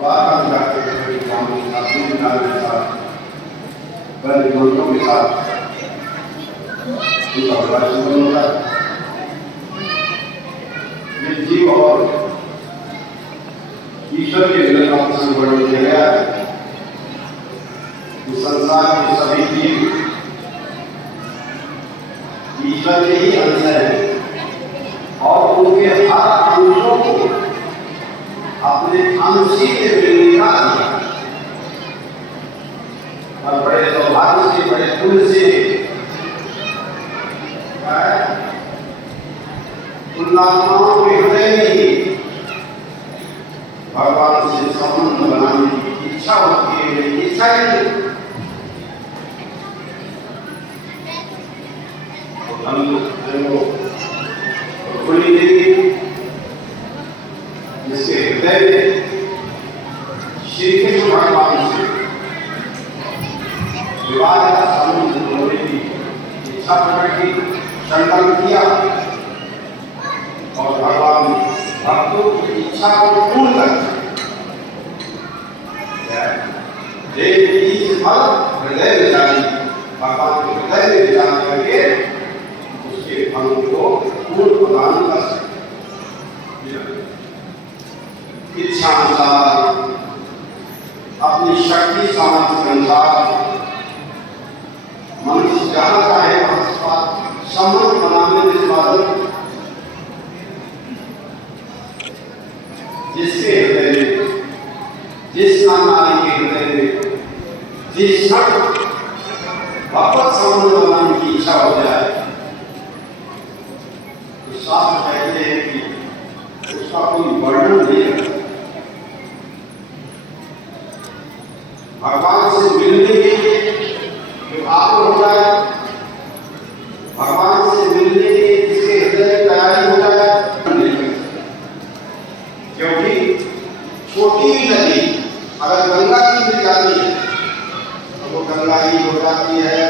वाकई जाते हैं कानून कानून के साथ बड़े लोगों के साथ उसका बड़ा संबंध होता है। ये जीव और ईश्वर के मिलन का प्रसंग वर्णन किया गया है। इस संसार के सभी जीव ईश्वर के ही अंश हैं और उनके हर अंशों को अपने अंशी के मिलने का अधिकार और बड़े सौभाग्य से बड़े पुण्य से उन आत्माओं के हृदय में ही भगवान से संबंध बनाने की इच्छा होती है। इच्छा ही हम खुली देवी जिसके हृदय में श्री कृष्ण भगवान से विवाह का संबंध होने की इच्छा प्रकट की, संकल्प किया और भगवान भक्तों की इच्छा को पूर्ण करते हृदय में जानी भगवान के हृदय में जान करके उसके फल को पूर्ण प्रदान कर सकते। इच्छा अनुसार अपनी शक्ति सामर्थ्य के अनुसार मनुष्य जहाँ चाहे वहाँ संबंध बनाने के बाद जिसके हृदय में जिस नारी के हृदय में जिस क्षण वापस संबंध बनाने की इच्छा हो जाए तो शास्त्र कहते हैं कि उसका कोई वर्णन नहीं है। भगवान से मिलने के लिए जो आतुर होता है, भगवान से मिलने के लिए जिसके हृदय में तैयारी हो जाए, क्योंकि छोटी नदी अगर गंगा की मिल जाती है तो वो गंगा ही हो जाती है।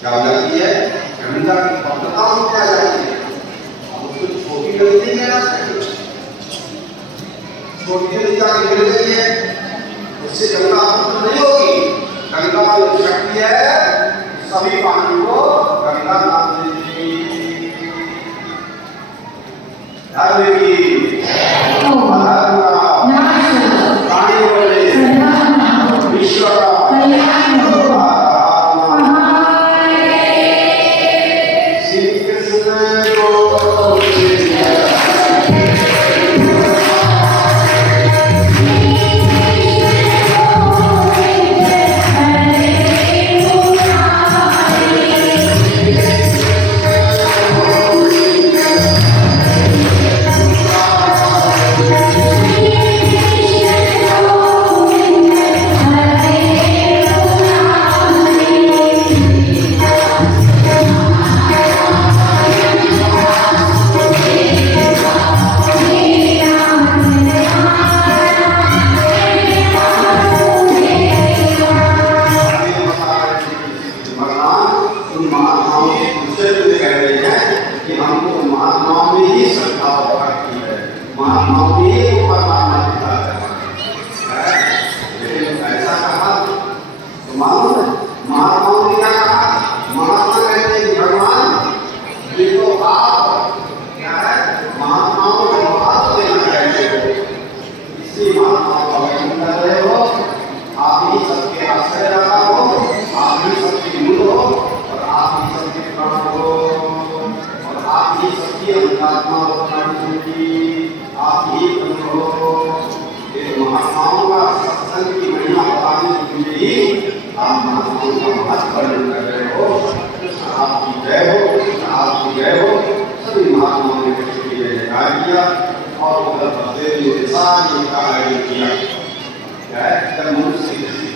क्या हो जाती है? गंगा की पवित्रता हो जाती है। उसको छोटी नदी नहीं कहना चाहिए। छोटी नदी जाके मिल गई है उससे गंगा पवित्र नहीं होगी। गंगा जो शक्ति है सभी पानी को गंगा नाम देगी। धर्म की विश्व का श्री कृष्ण को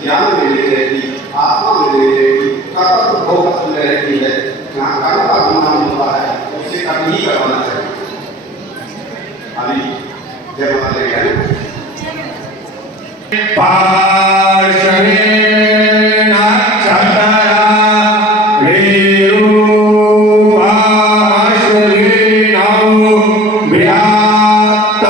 ज्ञान में ले रहती, आत्मा में ले रहती, कर्म भोग में रहती है। यहाँ कर्म का गुमान होता है उसे कर्म ही करवाना चाहिए। अभी जय माता दी Virat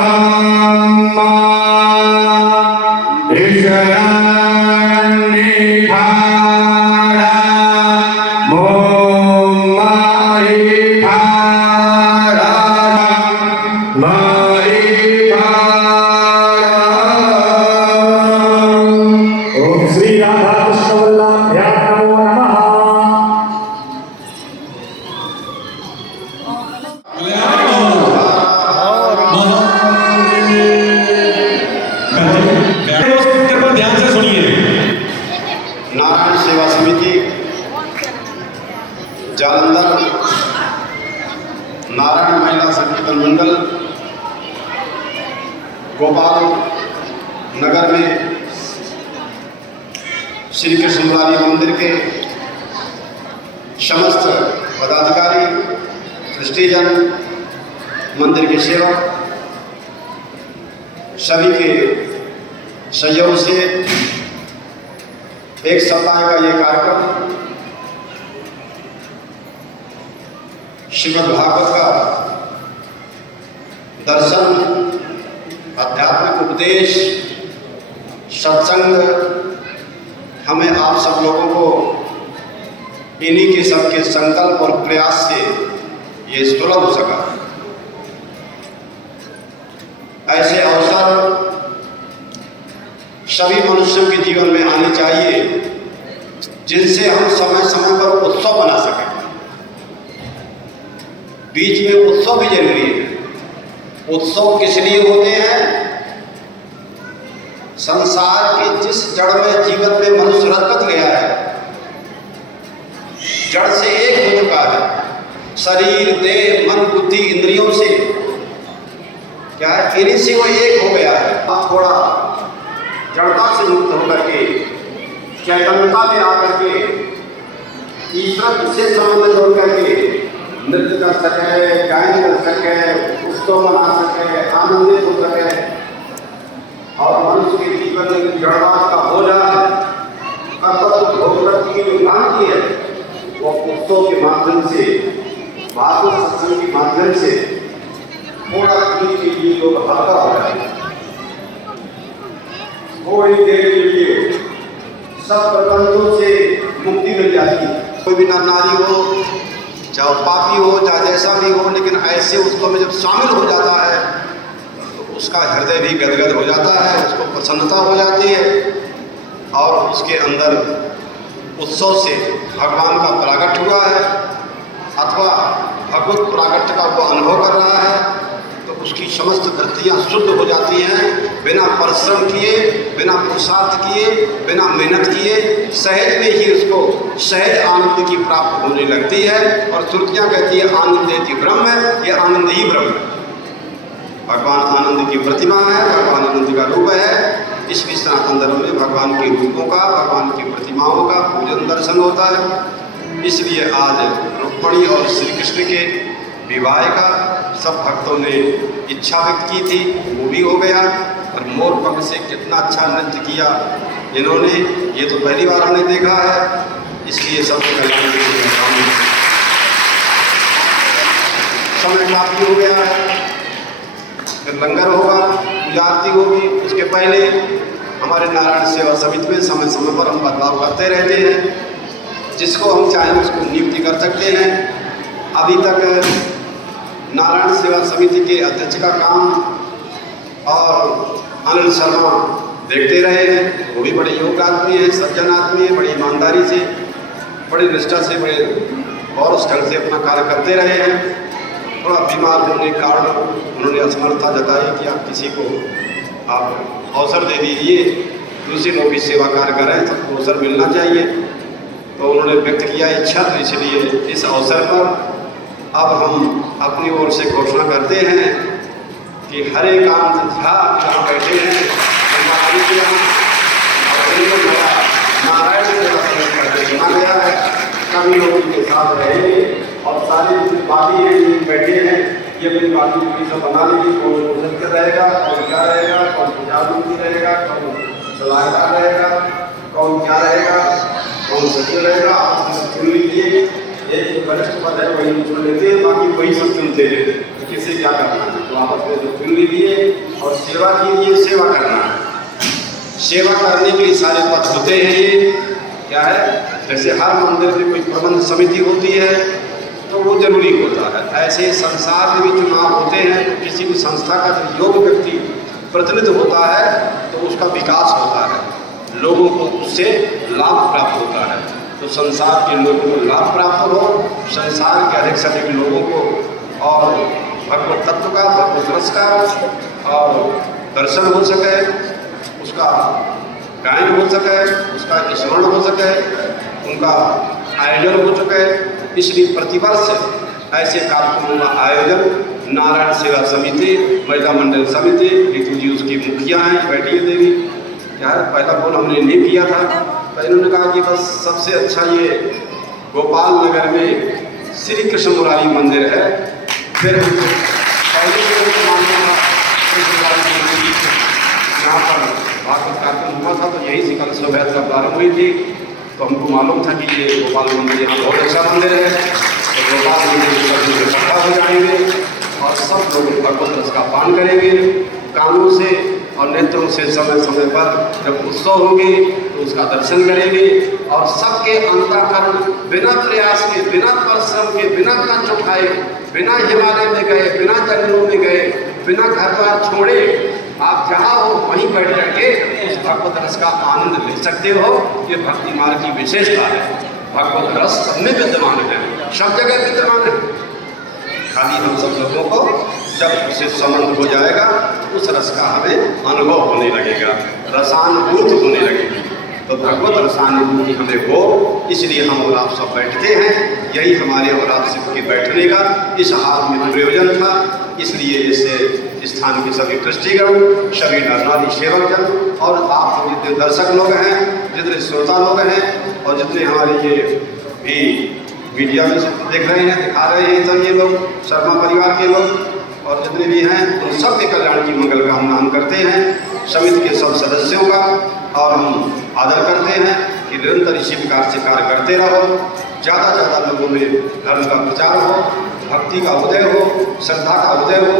गोपाल नगर में श्री कृष्ण मुरारी मंदिर के समस्त पदाधिकारी, ट्रस्टीजन, मंदिर के सेवक सभी के सहयोग से एक सप्ताह का ये कार्यक्रम श्रीमद् भागवत का दर्शन, आध्यात्मिक उपदेश, सत्संग हमें आप सब लोगों को इन्हीं के सबके संकल्प और प्रयास से ये सुलभ हो सका। ऐसे अवसर सभी मनुष्यों के जीवन में आने चाहिए जिनसे हम समय समय पर उत्सव बना सकें। बीच में उत्सव भी जरूरी है। उत्सव किस लिए होते हैं? संसार के जिस जड़ में जीवन में मनुष्य रत गया है, जड़ से एक हो चुका है, शरीर, देह, मन, बुद्धि, इंद्रियों से क्या है, इन्हीं से वो एक हो गया है। अब थोड़ा जड़ता से मुक्त होकर के चैतन्यता में आकर के ईश्वर से संबंध जोड़ करके नृत्य कर सके, गायन कर सके, उत्सव मना सके, आनंदित हो सके और मनुष्य के जीवन में जड़वाद का बोझा भोगवत की जो भ्रांति है वो उत्सव के माध्यम से, भागवत सत्संग के माध्यम से थोड़ा दिन के लिए लोग हल्का हो जाए, थोड़ी देर के लिए सब प्रबंधों से मुक्ति मिल जाती है। कोई भी नारी हो, चाहे पापी हो, चाहे जैसा भी हो, लेकिन ऐसे उत्सव में जब शामिल हो जाता है तो उसका हृदय भी गदगद हो जाता है, उसको प्रसन्नता हो जाती है और उसके अंदर उत्सव से भगवान का प्रागट्य हुआ है अथवा भगवत प्रागट्य का वो अनुभव कर रहा है तो उसकी समस्त वृत्तियाँ शुद्ध हो जाती हैं। बिना परिश्रम किए, बिना पुरुषार्थ किए, बिना मेहनत किए सहज में ही उसको सहज आनंद की प्राप्त होने लगती है। और श्रुतियाँ कहती है आनंदेति ब्रह्म है, ये आनंद ही ब्रह्म है। भगवान आनंद की प्रतिमा है, भगवान आनंद का रूप है। इस सनातन धर्म में भगवान के रूपों का, भगवान की प्रतिमाओं का पूजन दर्शन होता है। इसलिए आज रुक्मिणी और श्री कृष्ण के विवाह का सब भक्तों ने इच्छा व्यक्त की थी, वो भी हो गया। और मोर पंख से कितना अच्छा नृत्य किया इन्होंने, ये तो पहली बार हमने देखा है। इसलिए सबके कल्याण के लिए समय प्राप्ति हो गया है। फिर लंगर होगा, पूजा आरती होगी। उसके पहले हमारे नारायण सेवा समिति में समय समय पर हम बदलाव करते रहते हैं। जिसको हम चाहें उसको नियुक्ति कर सकते हैं। अभी तक नारायण सेवा समिति के अध्यक्ष का काम और अनिल शर्मा देखते रहे हैं। वो भी बड़े योग्य आदमी है, सज्जन आदमी है, बड़ी ईमानदारी से, बड़ी निष्ठा से, बड़े और ढंग से अपना कार्य करते रहे हैं। थोड़ा बीमार होने के कारण उन्होंने असमर्थता जताई कि आप किसी को आप अवसर दे दीजिए, दूसरे लोग भी सेवा कार्य करें, सबको अवसर मिलना चाहिए। तो उन्होंने व्यक्त किया इच्छा, तो इसलिए इस अवसर पर अब हम अपनी ओर से घोषणा करते हैं कि हर एक आनंद झा जहाँ बैठे हैं नारायण सेवा समिति करके चुना गया है। सभी लोग उनके साथ रहे और सारे बाकी हैं बैठे हैं, ये अपनी बाकी पूरी सब बना लेंगे। कौन सत्य रहेगा, कौन क्या रहेगा, कौन प्रजापति रहेगा, कौन सलाहकार रहेगा, कौन क्या रहेगा, कौन सत्य रहेगा, आप चुन लीजिए। एक जो वरिष्ठ पद है वही चुन लेते हैं, बाकी वही सब चुनते हैं तो किसे क्या करना है। तो आपस में जो चुन लीजिए और सेवा कीजिए, सेवा करना है। सेवा करने के लिए सारे पद होते हैं। ये क्या है, जैसे हर मंदिर में कोई प्रबंध समिति होती है तो वो जरूरी होता है। ऐसे संसार में भी चुनाव होते हैं तो किसी भी संस्था का जो योग्य व्यक्ति प्रतिनिधि होता है तो उसका विकास होता है, लोगों को उससे लाभ प्राप्त होता है। तो संसार के लोगों को लाभ प्राप्त हो, संसार के अधिक से अधिक लोगों को और भगवत तत्व का, भगवत रस का और दर्शन हो सके, उसका गायन हो सके, उसका स्मरण हो सके, उनका आयोजन हो सके। इसलिए प्रतिवर्ष ऐसे कार्यक्रमों का आयोजन नारायण सेवा समिति, महिला मंडल समिति, ऋतु जी उसकी मुखिया हैं, बैठी है देवी। क्या है, पहला फोन हमने नहीं किया था, तो इन्होंने कहा कि बस सबसे अच्छा ये गोपाल नगर में श्री कृष्ण मुरारी मंदिर है। फिर पहले यहाँ पर भागवत कार्यक्रम हुआ था, तो यही से कल शोभायात का प्रारंभ हुई थी। तो हमको मालूम था कि ये गोपाल मंदिर यहाँ बहुत अच्छा मंदिर है, तो गोपाल मंदिर सब लोग इकट्ठा हो जाएंगे और सब लोग भगवत रस का पान करेंगे कानों से और नेत्रों से। समय समय पर जब उत्सव होंगे तो उसका दर्शन करेंगे और सबके अंतःकरण बिना प्रयास के, बिना परिश्रम के, बिना कष्ट उठाए, बिना हिमालय में गए, बिना जंगलों में गए, बिना घर द्वार छोड़े, आप जहाँ हो वहीं बैठ करके उस भगवत रस का आनंद ले सकते हो। ये भक्ति मार्ग की विशेषता है। भगवत रस सब में विद्यमान है, सब जगह विद्यमान है। खाली हम सब लोगों को जब उसे संबंध हो जाएगा उस रस का हमें अनुभव होने लगेगा, रसानुभूति होने लगेगी। तो भगवत रसानुभूति हमें हो, इसलिए हम और आप सब बैठते हैं। यही हमारे और आप सबके बैठने का इस हाल में प्रयोजन था। इसलिए इसे स्थान के सभी ट्रस्टीगण, सभी नारी सेवकजन और आप जितने दर्शक लोग हैं, जितने श्रोता लोग हैं और जितने हमारे ये भी मीडिया में देख रहे हैं, दिखा रहे हैं सब ये लोग, शर्मा परिवार के लोग और जितने भी हैं, उन सब के कल्याण की मंगल कामना हम करते हैं। समिति के सब सदस्यों का और हम आदर करते हैं कि निरंतर इसी प्रकार से कार्य करते रहो। ज़्यादा से ज़्यादा लोगों में धर्म का प्रचार हो, भक्ति का उदय हो, श्रद्धा का उदय हो,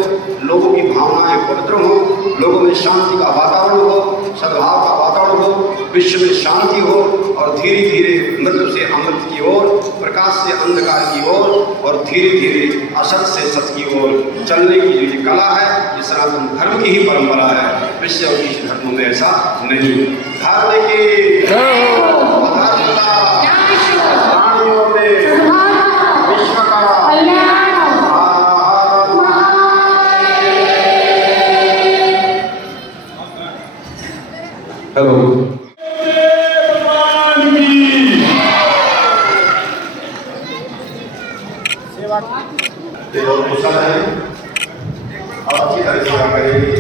लोगों की भावनाएं पवित्र हो, लोगों में शांति का वातावरण हो, सद्भाव का वातावरण हो, विश्व में शांति हो और धीरे धीरे मृत्यु से अमृत की ओर, प्रकाश से अंधकार की ओर और धीरे धीरे असत से सत की ओर चलने की जो ये कला है, ये सनातन धर्म की ही परंपरा है। विश्व और किसी धर्मों में ऐसा नहीं। धर्म की प्राणियों में विश्व का हेलो ये लोग कुशल हैं और अच्छी तरह सेवा करेंगे।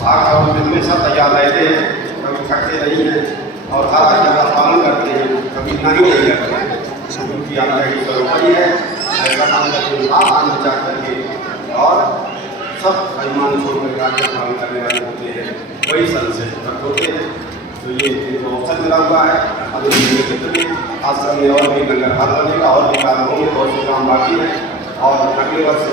भाग में हमेशा तैयार रहते हैं, कभी थकते नहीं हैं और हर आज्ञा का पालन करते हैं, कभी नहीं करते हैं। उनकी आज्ञा की स्वरूपी है, ऐसा काम करके आप आना चाह करके और सब अभिमान छोड़कर आज्ञा पालन करने वाले होते हैं, वही सन से भक्त होते हैं। तो ये अवसर मिला हुआ है। अब इस क्षेत्र में आश्रम में और भी लंगर हाथ बनेगा और भी काम होंगे, बहुत से काम बाकी है और अगले वर्ष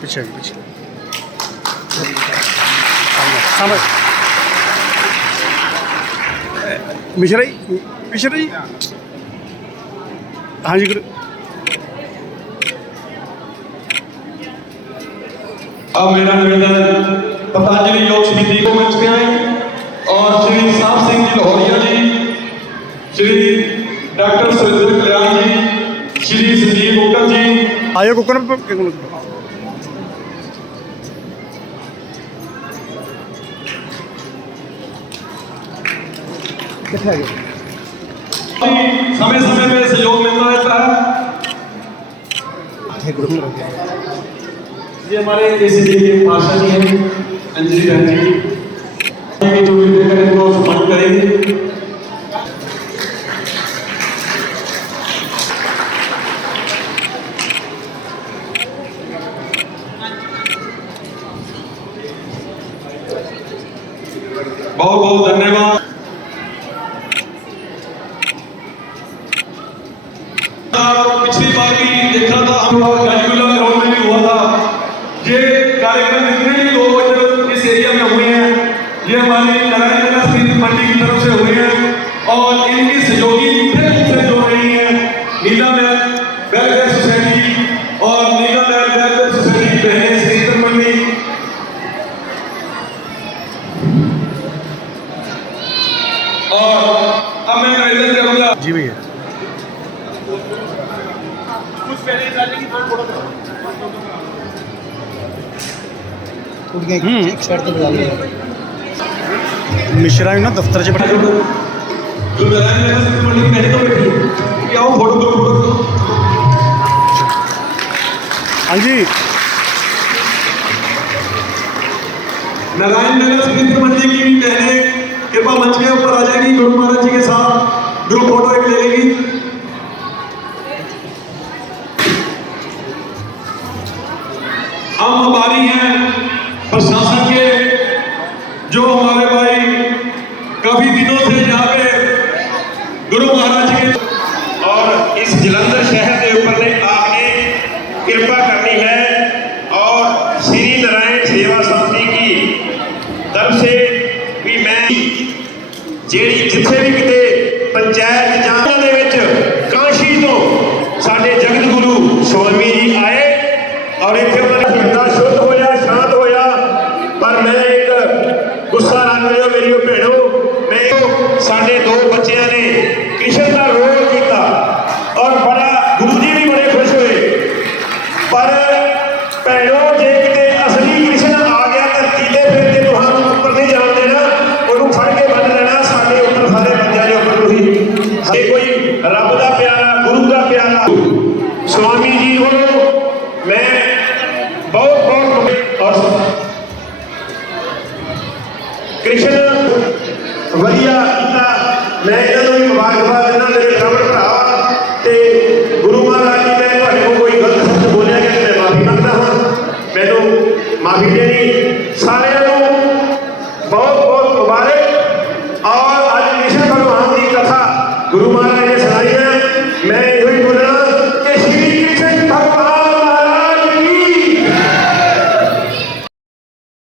पीछे पीछे मिश्रा जी हाँ जी गुरु। अब मेरा निवेदन पतंजलि योग समिति को मंच पे आए और श्री सांप सिंह जी लाहौरिया जी, श्री डॉक्टर सुरेंद्र कल्याण जी, श्री संजीव गुप्ता जी। आयो कुकर एक मिनट समय समय पे सहयोग मिलता रहता है। ये हमारे एसीडी के पाशा जी हैं, अंजलि बहन जी, जो भी देकर इनको सम्मान करेंगे। बहुत बहुत धन्यवाद। पिछली बार भी देखा था, हम गाजीपुर ग्राउंड में भी हुआ था। ये कार्यक्रम जितने भी लोग इस एरिया में हुए हैं, ये हमारी नारायणगढ़ स्थित मंडी की तरफ से हुए हैं और इनकी सहयोगी से जो रही है नीला महल वेलफेयर सोसाइटी और नीला महल वेलफेयर सोसाइटी की बहनें श्रीधर मंडी और अब मैं निवेदन करूंगा जी भैया। ਕੁੜੀਆਂ ਇੱਕ ਸਾਈਡ ਤੇ ਬੁਲਾ ਲਿਆ ਮਿਸ਼ਰਾ ਵੀ ਨਾ ਦਫ਼ਤਰ 'ਚ ਬੈਠਾ जो नारायण नगर सिटी मंडी की पहले तो बैठी है कि आओ फोटो करो ਹਾਂਜੀ नारायण नगर सिटी मंडी की भी पहले कृपा मंच के ऊपर आ जाएगी गुरु महाराज जी के साथ ग्रुप फोटो एक ले लेगी हम आभारी हैं प्रशासन के जो हमारे भाई काफी दिनों से यहाँ पे गुरु महाराज के और इस जलंधर शहर के ऊपर ने आपने कृपा करनी है और श्री नारायण सेवा समिति की तरफ से भी मैं ਜਿਹੜੀ ਜਿੱਥੇ ਵੀ ਕਿਤੇ ਪੰਚਾਇਤ ਜਾਂ ਦੇ ਵਿੱਚ ਕਾਂਸ਼ੀ ਤੋਂ ਸਾਡੇ ਜਗਤ ਗੁਰੂ ਸਵਾਮੀ ਜੀ ਆਏ ਔਰ ਇੱਥੇ ਉਹਨਾਂ ਦਾ ਹਿਰਦਾ ਸ਼ੁੱਧ ਹੋਇਆ ਸ਼ਾਂਤ ਹੋਇਆ ਪਰ ਮੈਂ ਇੱਕ ਗੁੱਸਾ ਰੱਖ ਲਿਓ ਮੇਰੀ ਭੈਣੋ ਮੈਂ ਸਾਡੇ ਦੋ ਬੱਚਿਆਂ ਨੇ ਕ੍ਰਿਸ਼ਨ ਦਾ ਰੋਲ ਕੀਤਾ ਔਰ ਬੜਾ ਗੁਰੂ ਜੀ ਵੀ ਬੜੇ ਖੁਸ਼ ਹੋਏ ਪਰ ਭੈਣੋ ਜੇ ਕਿਤੇ ਅਸਲੀ ਕ੍ਰਿਸ਼ਨ ਆ ਗਿਆ ਧਰਤੀ ਤੇ ਫਿਰ ਤੇ ਤੁਹਾਨੂੰ ਉੱਪਰ ਨਹੀਂ ਜਾਣ ਦੇਣਾ ਉਹਨੂੰ ਫੜ ਕੇ ਬੰਨ ਲੈਣਾ ਸਾਡੇ ਉੱਪਰ ਸਾਡੇ ਬੱਚਿਆਂ ਦੇ ਉੱਪਰ ਤੁਸੀਂ ਜੇ ਕੋਈ ਰੱਬ ਦਾ ਪਿਆਰਾ ਗੁਰੂ ਦਾ ਪਿਆਰਾ ਸਵਾਮੀ ਜੀ ਵੱਲੋਂ ਮੈਂ ਬਹੁਤ ਬਹੁਤ ਔਰ ਕ੍ਰਿਸ਼ਨ ਵਧੀਆ ਕੀਤਾ ਮੈਂ ਇਹਨਾਂ ਨੂੰ ਵੀ ਮੁਬਾਰਕਬਾਦ ਦਿੰਦਾ ਮੇਰੇ ਬ੍ਰਾਹਮਣ ਭਰਾ ਤੇ ਗੁਰੂ ਮਹਾਰਾਜ ਜੀ ਮੈਂ ਤੁਹਾਡੇ ਕੋਲ ਕੋਈ ਗਲਤ ਸ਼ਬਦ ਬੋਲਿਆ ਕਿ ਮੈਂ ਮਾਫੀ ਮੰਗਦਾ ਹਾਂ ਮੈਨੂੰ ਮਾਫੀ ਦੇ